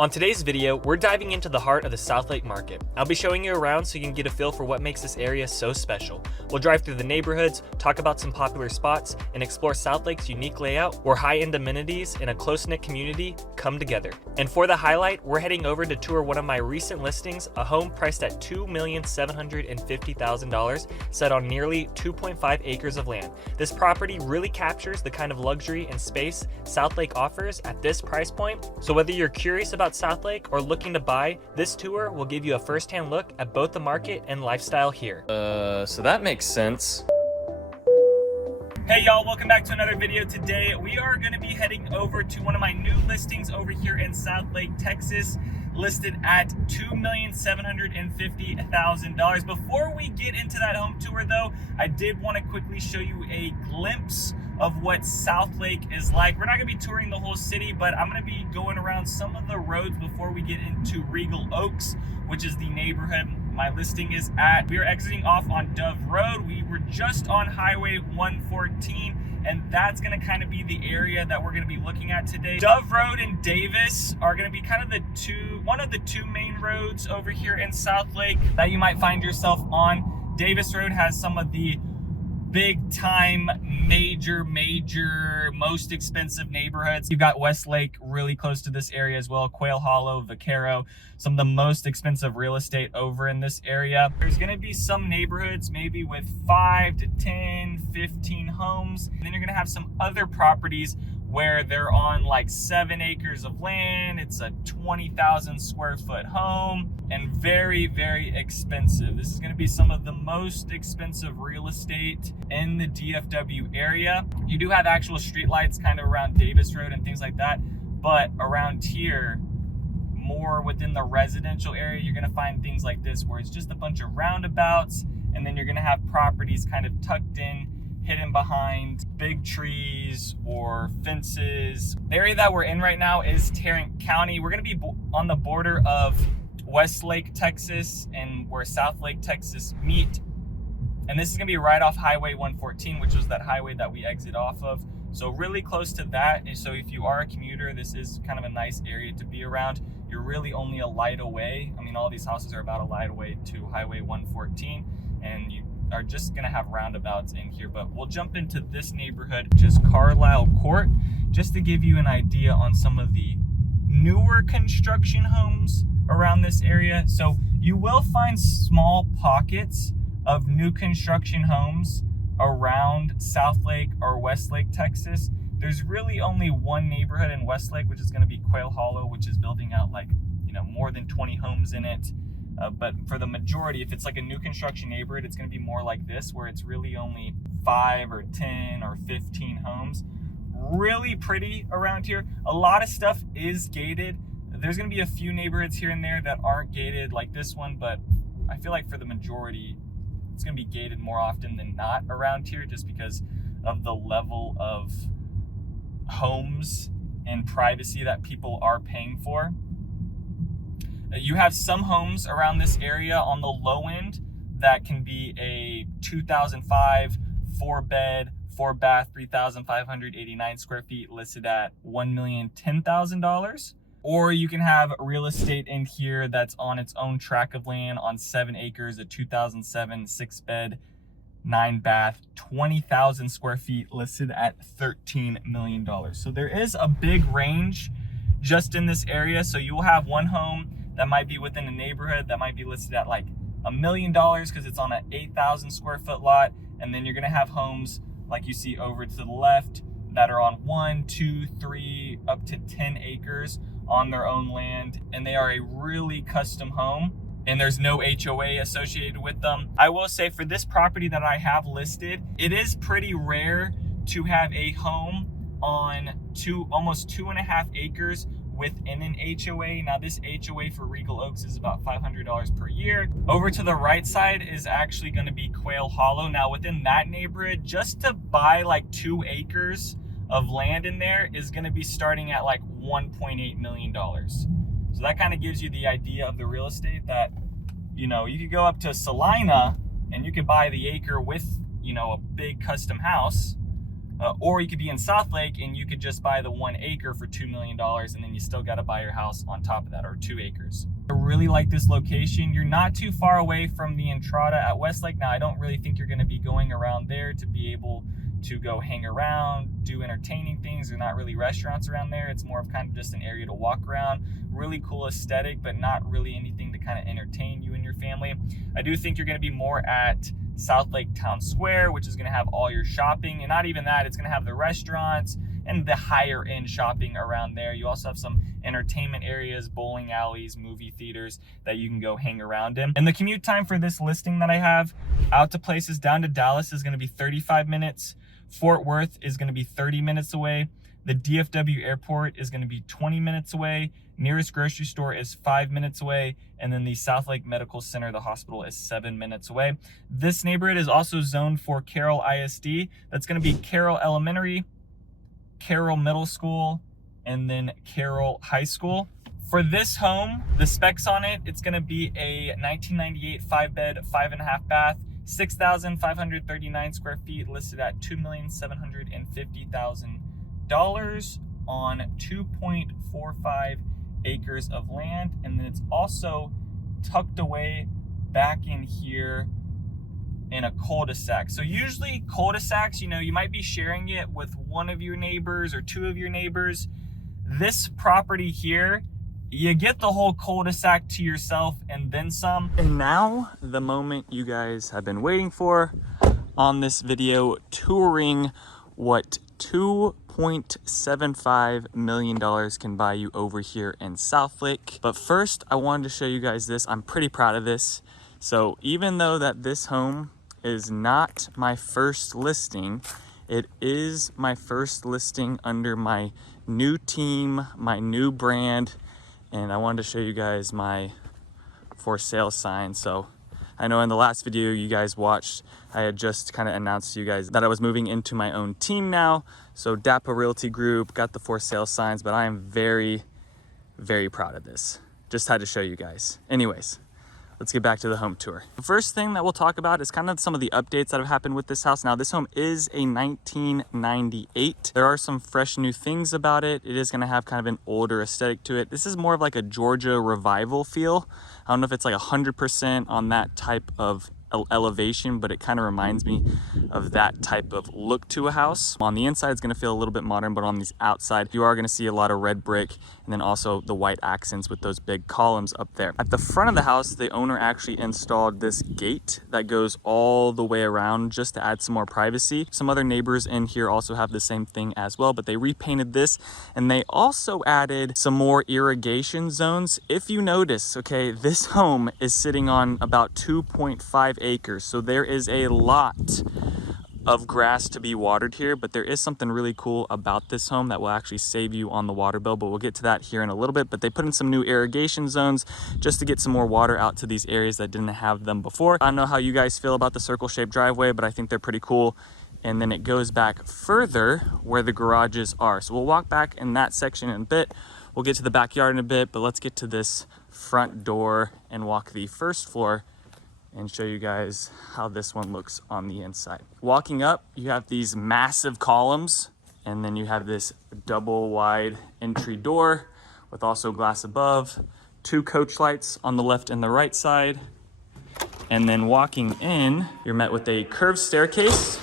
On today's video, we're diving into the heart of the Southlake market. I'll be showing you around so you can get a feel for what makes this area so special. We'll drive through the neighborhoods, talk about some popular spots, and explore Southlake's unique layout where high-end amenities in a close-knit community come together. And for the highlight, we're heading over to tour one of my recent listings, a home priced at $2,750,000 set on nearly 2.5 acres of land. This property really captures the kind of luxury and space Southlake offers at this price point. So whether you're curious about Southlake or looking to buy, this tour will give you a first-hand look at both the market and lifestyle here. So that makes sense. Hey y'all, welcome back to another video. Today we are going to be heading over to one of my new listings over here in Southlake, Texas, listed at $2,750,000. Before we get into that home tour though, I did want to quickly show you a glimpse of what Southlake is like. We're not gonna be touring the whole city, but I'm gonna be going around some of the roads before we get into Regal Oaks, which is the neighborhood my listing is at. We are exiting off on Dove Road. We were just on Highway 114, and that's gonna kind of be the area that we're gonna be looking at today. Dove Road and Davis are gonna be kind of one of the two main roads over here in Southlake that you might find yourself on. Davis Road has some of the big time, major, most expensive neighborhoods. You've got Westlake really close to this area as well, Quail Hollow, Vaquero, some of the most expensive real estate over in this area. There's gonna be some neighborhoods maybe with 5 to 10, 15 homes. And then you're gonna have some other properties where they're on like 7 acres of land. It's a 20,000 square foot home and very, very expensive. This is gonna be some of the most expensive real estate in the DFW area. You do have actual streetlights kind of around Davis Road and things like that, but around here, more within the residential area, you're gonna find things like this where it's just a bunch of roundabouts, and then you're gonna have properties kind of tucked in, hidden behind big trees or fences. The area that we're in right now is Tarrant County. We're gonna be on the border of Westlake, Texas, and where Southlake, Texas meet. And this is gonna be right off Highway 114, which was that highway that we exit off of. So really close to that. And so if you are a commuter, this is kind of a nice area to be around. You're really only a light away. I mean, all these houses are about a light away to Highway 114, and you are just gonna have roundabouts in here. But we'll jump into this neighborhood, which is Carlisle Court, just to give you an idea on some of the newer construction homes around this area. So you will find small pockets of new construction homes around Southlake or Westlake, Texas. There's really only one neighborhood in Westlake, which is gonna be Quail Hollow, which is building out like, more than 20 homes in it. But for the majority, if it's like a new construction neighborhood, it's going to be more like this, where it's really only 5 or 10 or 15 homes. Really pretty around here. A lot of stuff is gated. There's going to be a few neighborhoods here and there that aren't gated like this one, but I feel like for the majority, it's going to be gated more often than not around here, just because of the level of homes and privacy that people are paying for. You have some homes around this area on the low end that can be a 2005 4-bed, 4-bath, 3,589 square feet, listed at $1,010,000. Or you can have real estate in here that's on its own tract of land on 7 acres, a 2007 6-bed, 9-bath, 20,000 square feet, listed at $13 million. So there is a big range just in this area. So you will have one home that might be within a neighborhood that might be listed at like $1 million because it's on an 8,000 square foot lot. And then you're gonna have homes like you see over to the left that are on 1, 2, 3, up to 10 acres on their own land. And they are a really custom home, and there's no HOA associated with them. I will say for this property that I have listed, it is pretty rare to have a home on almost 2.5 acres within an HOA. Now this HOA for Regal Oaks is about $500 per year. Over to the right side is actually gonna be Quail Hollow. Now within that neighborhood, just to buy like 2 acres of land in there is gonna be starting at like $1.8 million. So that kind of gives you the idea of the real estate that, you could go up to Salina and you could buy the acre with, a big custom house. Or you could be in Southlake and you could just buy the 1 acre for $2 million, and then you still got to buy your house on top of that, or 2 acres. I really like this location. You're not too far away from the Entrada at Westlake. Now, I don't really think you're going to be going around there to be able to go hang around, do entertaining things. There's not really restaurants around there. It's more of kind of just an area to walk around. Really cool aesthetic, but not really anything to kind of entertain you and your family. I do think you're going to be more at Southlake Town Square, which is going to have all your shopping, and not even that, it's going to have the restaurants and the higher end shopping around there. You also have some entertainment areas, bowling alleys, movie theaters that you can go hang around in. And the commute time for this listing that I have out to places down to Dallas is going to be 35 minutes. Fort Worth is going to be 30 minutes away. The DFW airport is going to be 20 minutes away. Nearest grocery store is 5 minutes away. And then the Southlake Medical Center, the hospital, is 7 minutes away. This neighborhood is also zoned for Carroll ISD. That's going to be Carroll Elementary, Carroll Middle School, and then Carroll High School. For this home, the specs on it, it's going to be a 1998 5-bed, 5.5 bath, 6,539 square feet, listed at $2,750,000 on 2.45 acres of land. And then it's also tucked away back in here in a cul-de-sac. So usually cul-de-sacs, you might be sharing it with one of your neighbors or two of your neighbors. This property here, you get the whole cul-de-sac to yourself and then some. And now the moment you guys have been waiting for on this video, touring what $2.75 million can buy you over here in Southlake. But first, I wanted to show you guys this. I'm pretty proud of this. So even though that this home is not my first listing, it is my first listing under my new team, my new brand, and I wanted to show you guys my for sale sign. So I know in the last video you guys watched, I had just kind of announced to you guys that I was moving into my own team now. So DAPA Realty Group got the for sale signs, but I am very, very proud of this. Just had to show you guys. Anyways, let's get back to the home tour. The first thing that we'll talk about is kind of some of the updates that have happened with this house. Now, this home is a 1998. There are some fresh new things about it. It is gonna have kind of an older aesthetic to it. This is more of like a Georgia revival feel. I don't know if it's like 100% on that type of elevation, but it kind of reminds me of that type of look to a house. On the inside, it's going to feel a little bit modern, but on the outside, you are going to see a lot of red brick and then also the white accents with those big columns up there. At the front of the house, the owner actually installed this gate that goes all the way around just to add some more privacy. Some other neighbors in here also have the same thing as well, but they repainted this and they also added some more irrigation zones. If you notice, okay, this home is sitting on about 2.5 acres, so there is a lot of grass to be watered here, but there is something really cool about this home that will actually save you on the water bill, but we'll get to that here in a little bit. But they put in some new irrigation zones just to get some more water out to these areas that didn't have them before. I don't know how you guys feel about the circle-shaped driveway, but I think they're pretty cool. And then it goes back further where the garages are. So we'll walk back in that section in a bit. We'll get to the backyard in a bit, but let's get to this front door and walk the first floor and show you guys how this one looks on the inside. Walking up, you have these massive columns, and then you have this double wide entry door with also glass above, 2 coach lights on the left and the right side. And then walking in, you're met with a curved staircase,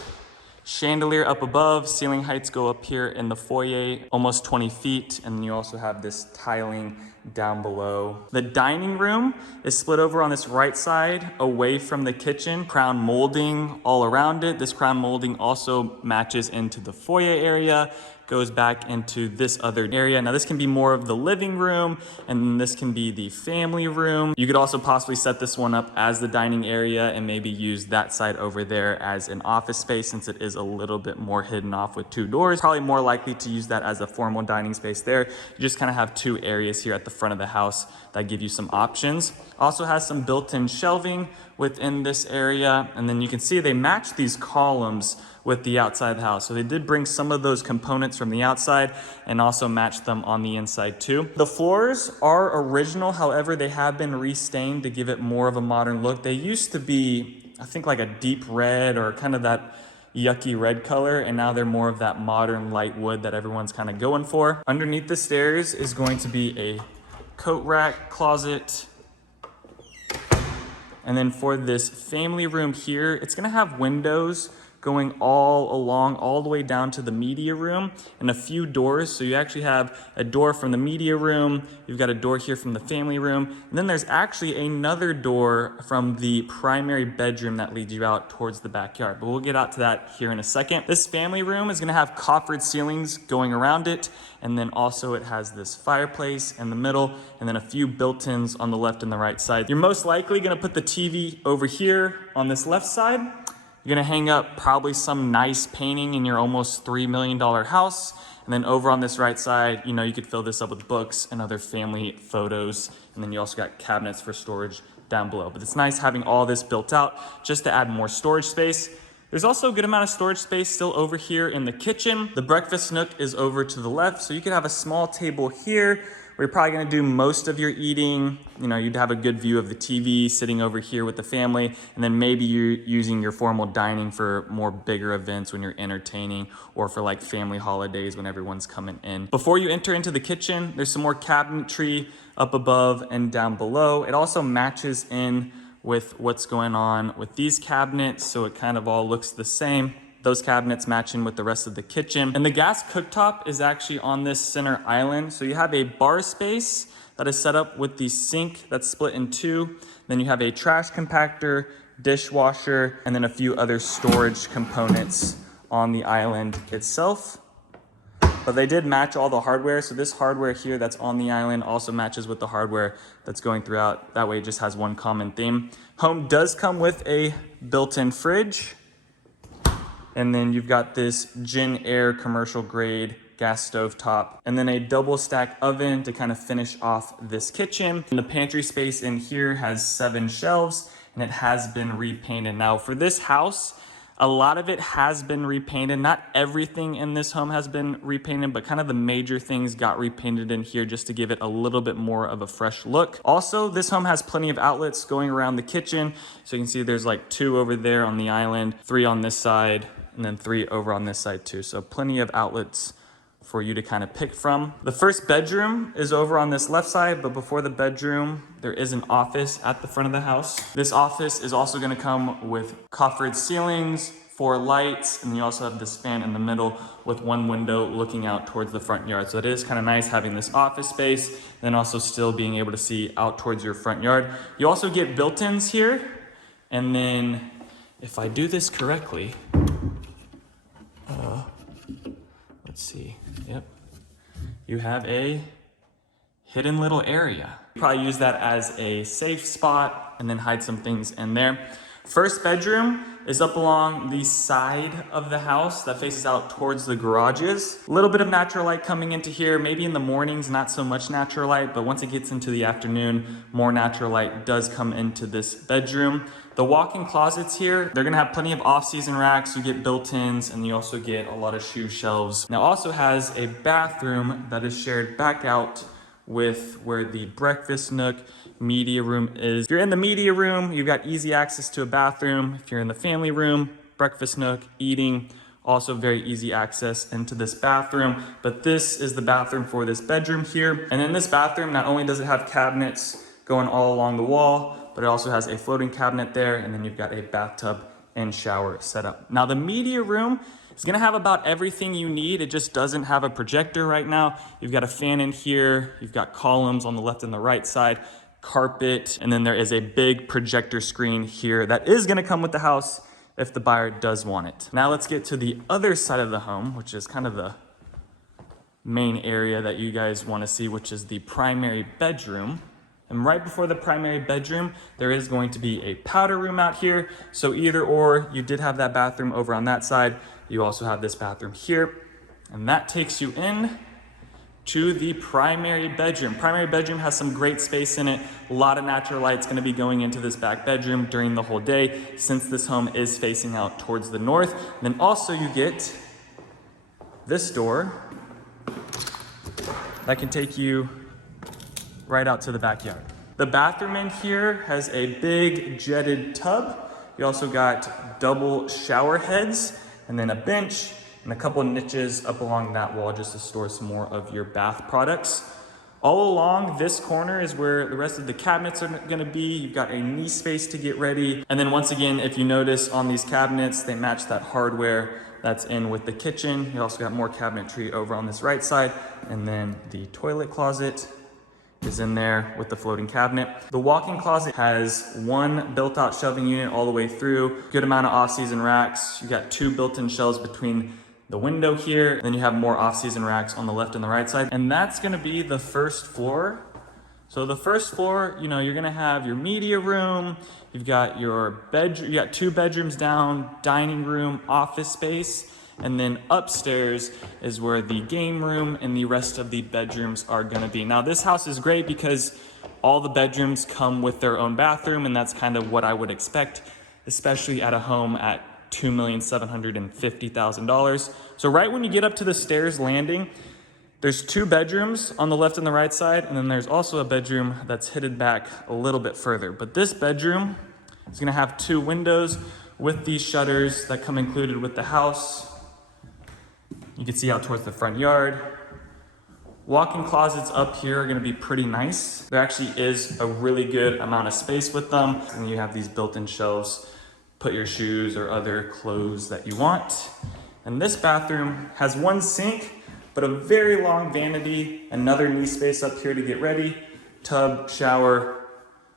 chandelier up above, ceiling heights go up here in the foyer, almost 20 feet. And then you also have this tiling down below. The dining room is split over on this right side away from the kitchen. Crown molding all around it. This crown molding also matches into the foyer area, goes back into this other area. Now this can be more of the living room, and then this can be the family room. You could also possibly set this one up as the dining area and maybe use that side over there as an office space, since it is a little bit more hidden off with 2 doors. Probably more likely to use that as a formal dining space there. You just kind of have 2 areas here at the front of the house that give you some options. Also has some built-in shelving within this area, and then you can see they match these columns with the outside of the house. So they did bring some of those components from the outside and also match them on the inside too. The floors are original, however, they have been restained to give it more of a modern look. They used to be, I think, like a deep red or kind of that yucky red color, and now they're more of that modern light wood that everyone's kind of going for. Underneath the stairs is going to be a coat rack closet. And then for this family room here, it's gonna have windows going all along, all the way down to the media room, and a few doors. So you actually have a door from the media room, you've got a door here from the family room, and then there's actually another door from the primary bedroom that leads you out towards the backyard. But we'll get out to that here in a second. This family room is gonna have coffered ceilings going around it, and then also it has this fireplace in the middle, and then a few built-ins on the left and the right side. You're most likely gonna put the TV over here on this left side. You're gonna hang up probably some nice painting in your almost $3 million house. And then over on this right side, you know, you could fill this up with books and other family photos. And then you also got cabinets for storage down below. But it's nice having all this built out just to add more storage space. There's also a good amount of storage space still over here in the kitchen. The breakfast nook is over to the left. So you could have a small table here where you're probably gonna do most of your eating. You know, you'd have a good view of the TV sitting over here with the family, and then maybe you're using your formal dining for more bigger events when you're entertaining, or for like family holidays when everyone's coming in. Before you enter into the kitchen, there's some more cabinetry up above and down below. It also matches in with what's going on with these cabinets, so it kind of all looks the same. Those cabinets matching with the rest of the kitchen. And the gas cooktop is actually on this center island. So you have a bar space that is set up with the sink that's split in two. Then you have a trash compactor, dishwasher, and then a few other storage components on the island itself. But they did match all the hardware. So this hardware here that's on the island also matches with the hardware that's going throughout. That way it just has one common theme. Home does come with a built-in fridge. And then you've got this Gen Air commercial grade gas stove top, and then a double stack oven to kind of finish off this kitchen. And the pantry space in here has 7 shelves, and it has been repainted. Now for this house, a lot of it has been repainted. Not everything in this home has been repainted, but kind of the major things got repainted in here just to give it a little bit more of a fresh look. Also, this home has plenty of outlets going around the kitchen. So you can see there's like 2 over there on the island, 3 on this side, and then 3 over on this side too. So plenty of outlets for you to kind of pick from. The first bedroom is over on this left side, but before the bedroom, there is an office at the front of the house. This office is also gonna come with coffered ceilings, 4 lights, and you also have this fan in the middle with 1 window looking out towards the front yard. So it is kind of nice having this office space, then also still being able to see out towards your front yard. You also get built-ins here, and then if I do this correctly, let's see, yep. You have a hidden little area. Probably use that as a safe spot and then hide some things in there. First bedroom is up along the side of the house that faces out towards the garages. A little bit of natural light coming into here. Maybe in the mornings, not so much natural light, but once it gets into the afternoon, more natural light does come into this bedroom. The walk-in closets here, they're gonna have plenty of off-season racks. You get built-ins, and you also get a lot of shoe shelves. Now, also has a bathroom that is shared back out with where the breakfast nook media room is. If you're in the media room, you've got easy access to a bathroom. If you're in the family room, breakfast nook, eating, also very easy access into this bathroom. But this is the bathroom for this bedroom here. And in this bathroom, not only does it have cabinets going all along the wall, but it also has a floating cabinet there, and then you've got a bathtub and shower set up. Now the media room is gonna have about everything you need. It just doesn't have a projector right now. You've got a fan in here, you've got columns on the left and the right side, carpet, and then there is a big projector screen here that is gonna come with the house if the buyer does want it. Now let's get to the other side of the home, which is kind of the main area that you guys wanna see, which is the primary bedroom. And right before the primary bedroom, there is going to be a powder room out here. So either or, you did have that bathroom over on that side. You also have this bathroom here. And that takes you in to the primary bedroom. Primary bedroom has some great space in it. A lot of natural light's gonna be going into this back bedroom during the whole day, since this home is facing out towards the north. And then also you get this door that can take you right out to the backyard. The bathroom in here has a big jetted tub. You also got double shower heads. and then a bench and a couple of niches up along that wall just to store some more of your bath products. All along this corner is where the rest of the cabinets are gonna be. You've got a knee space to get ready. And then once again, if you notice on these cabinets, they match that hardware that's in with the kitchen. You also got more cabinetry over on this right side. And then the toilet closet is in there with the floating cabinet. The walk-in closet has one built-out shelving unit all the way through. Good amount of off-season racks. You got 2 built-in shelves between the window here, then you have more off-season racks on the left and the right side. And that's gonna be the first floor. So the first floor, you know, you're gonna have your media room, you've got your bedroom, you got 2 bedrooms down, dining room, office space, and then upstairs is where the game room and the rest of the bedrooms are gonna be. Now this house is great because all the bedrooms come with their own bathroom, and that's kind of what I would expect, especially at a home at $2,750,000. So right when you get up to the stairs landing, there's 2 bedrooms on the left and the right side, and then there's also a bedroom that's hidden back a little bit further. But this bedroom is gonna have 2 windows with these shutters that come included with the house. You can see out towards the front yard. Walk-in closets up here are gonna be pretty nice. There actually is a really good amount of space with them. And you have these built-in shelves. Put your shoes or other clothes that you want. And this bathroom has 1 sink, but a very long vanity, another knee space up here to get ready, tub, shower,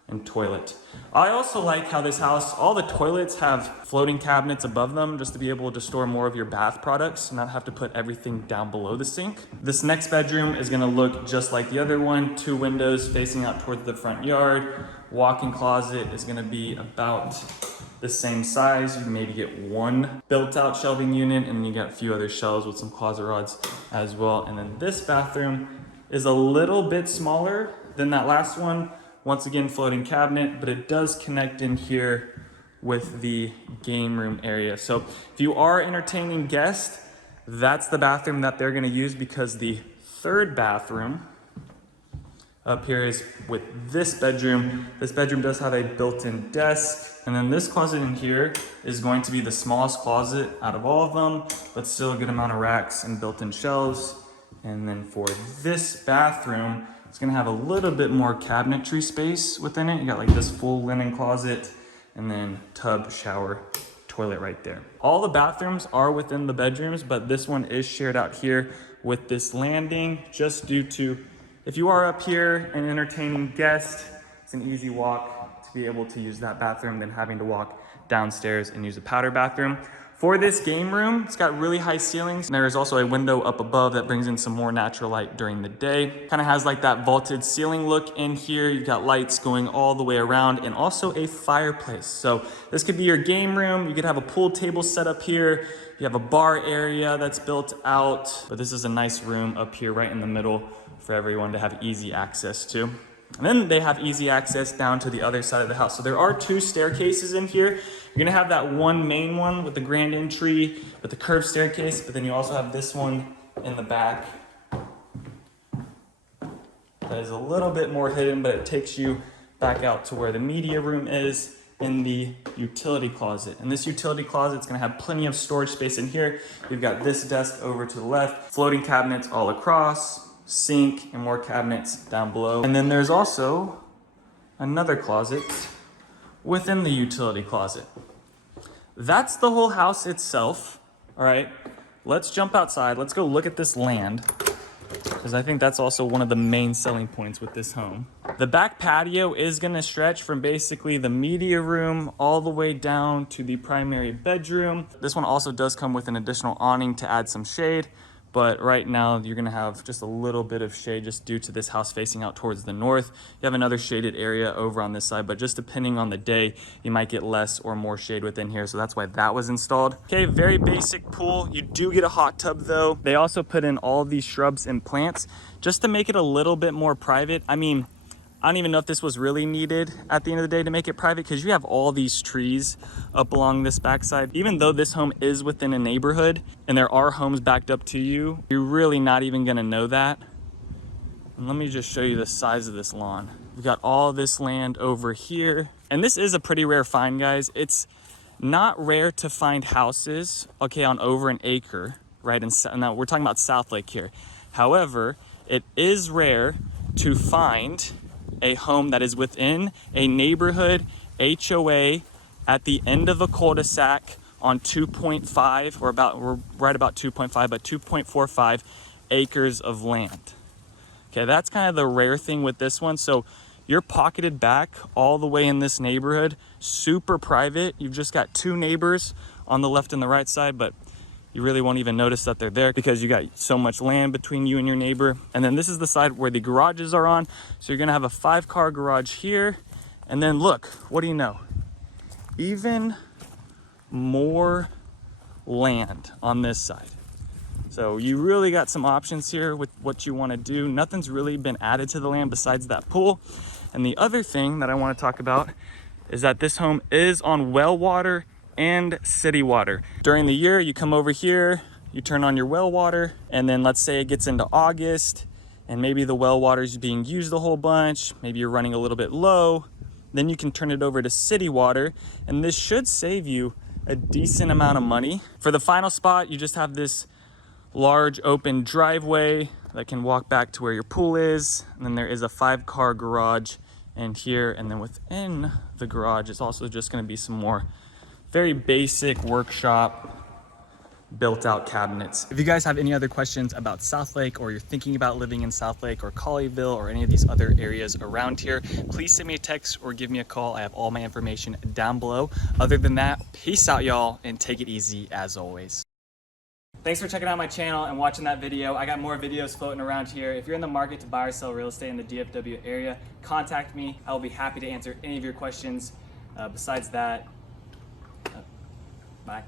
and toilet. I also like how this house, all the toilets have floating cabinets above them just to be able to store more of your bath products and not have to put everything down below the sink. This next bedroom is gonna look just like the other one, 2 windows facing out towards the front yard. Walk-in closet is gonna be about the same size. You can maybe get 1 built-out shelving unit, and then you got a few other shelves with some closet rods as well. And then this bathroom is a little bit smaller than that last one. Once again, floating cabinet, but it does connect in here with the game room area. So if you are entertaining guests, that's the bathroom that they're gonna use, because the 3rd bathroom up here is with this bedroom. This bedroom does have a built-in desk. And then this closet in here is going to be the smallest closet out of all of them, but still a good amount of racks and built-in shelves. And then for this bathroom, it's gonna have a little bit more cabinetry space within it. You got like this full linen closet, and then tub, shower, toilet right there. All the bathrooms are within the bedrooms, but this one is shared out here with this landing, just due to, if you are up here and entertaining guests, it's an easy walk to be able to use that bathroom than having to walk downstairs and use a powder bathroom. For this game room, it's got really high ceilings. And there is also a window up above that brings in some more natural light during the day. Kind of has like that vaulted ceiling look in here. You've got lights going all the way around, and also a fireplace. So this could be your game room. You could have a pool table set up here. You have a bar area that's built out, but this is a nice room up here right in the middle for everyone to have easy access to. And then they have easy access down to the other side of the house. So there are 2 staircases in here. You're gonna have that one main one with the grand entry, with the curved staircase, but then you also have this one in the back that is a little bit more hidden, but it takes you back out to where the media room is in the utility closet. And this utility closet is gonna have plenty of storage space in here. You've got this desk over to the left, floating cabinets all across, sink, and more cabinets down below. And then there's also another closet within the utility closet. That's the whole house itself. All right, let's jump outside. Let's go look at this land, because I think that's also one of the main selling points with this home. The back patio is gonna stretch from basically the media room all the way down to the primary bedroom. This one also does come with an additional awning to add some shade, but right now you're gonna have just a little bit of shade just due to this house facing out towards the north. You have another shaded area over on this side, but just depending on the day, you might get less or more shade within here, so that's why that was installed. Okay, very basic pool. You do get a hot tub though. They also put in all these shrubs and plants just to make it a little bit more private. I mean, I don't even know if this was really needed at the end of the day to make it private, because you have all these trees up along this backside. Even though this home is within a neighborhood and there are homes backed up to you, you're really not even gonna know that. And let me just show you the size of this lawn. We've got all this land over here. And this is a pretty rare find, guys. It's Not rare to find houses, okay, on over an acre, right? And now we're talking about Southlake here. However, it is rare to find a home that is within a neighborhood HOA at the end of a cul-de-sac on 2.5 or about, we're right about 2.5, but 2.45 acres of land. Okay, that's kind of the rare thing with this one. So you're pocketed back all the way in this neighborhood, super private. You've just got two neighbors on the left and the right side, but you really won't even notice that they're there because you got so much land between you and your neighbor. And then this is the side where the garages are on. So you're gonna have a 5-car garage here. And then look, what do you know? Even more land on this side. So you really got some options here with what you want to do. Nothing's really been added to the land besides that pool. And the other thing that I want to talk about is that this home is on well water and city water. During the year, you come over here, you turn on your well water, and then let's say it gets into August and maybe the well water is being used a whole bunch, maybe you're running a little bit low, then you can turn it over to city water, and this should save you a decent amount of money. For the final spot, you just have this large open driveway that can walk back to where your pool is, and then there is a 5-car garage in here, and then within the garage is also just going to be some more very basic workshop built out cabinets. If you guys have any other questions about Southlake, or you're thinking about living in Southlake or Colleyville or any of these other areas around here, please send me a text or give me a call. I have all my information down below. Other than that, peace out y'all, and take it easy as always. Thanks for checking out my channel and watching that video. I got more videos floating around here. If you're in the market to buy or sell real estate in the DFW area, contact me. I will be happy to answer any of your questions. Besides that, bye.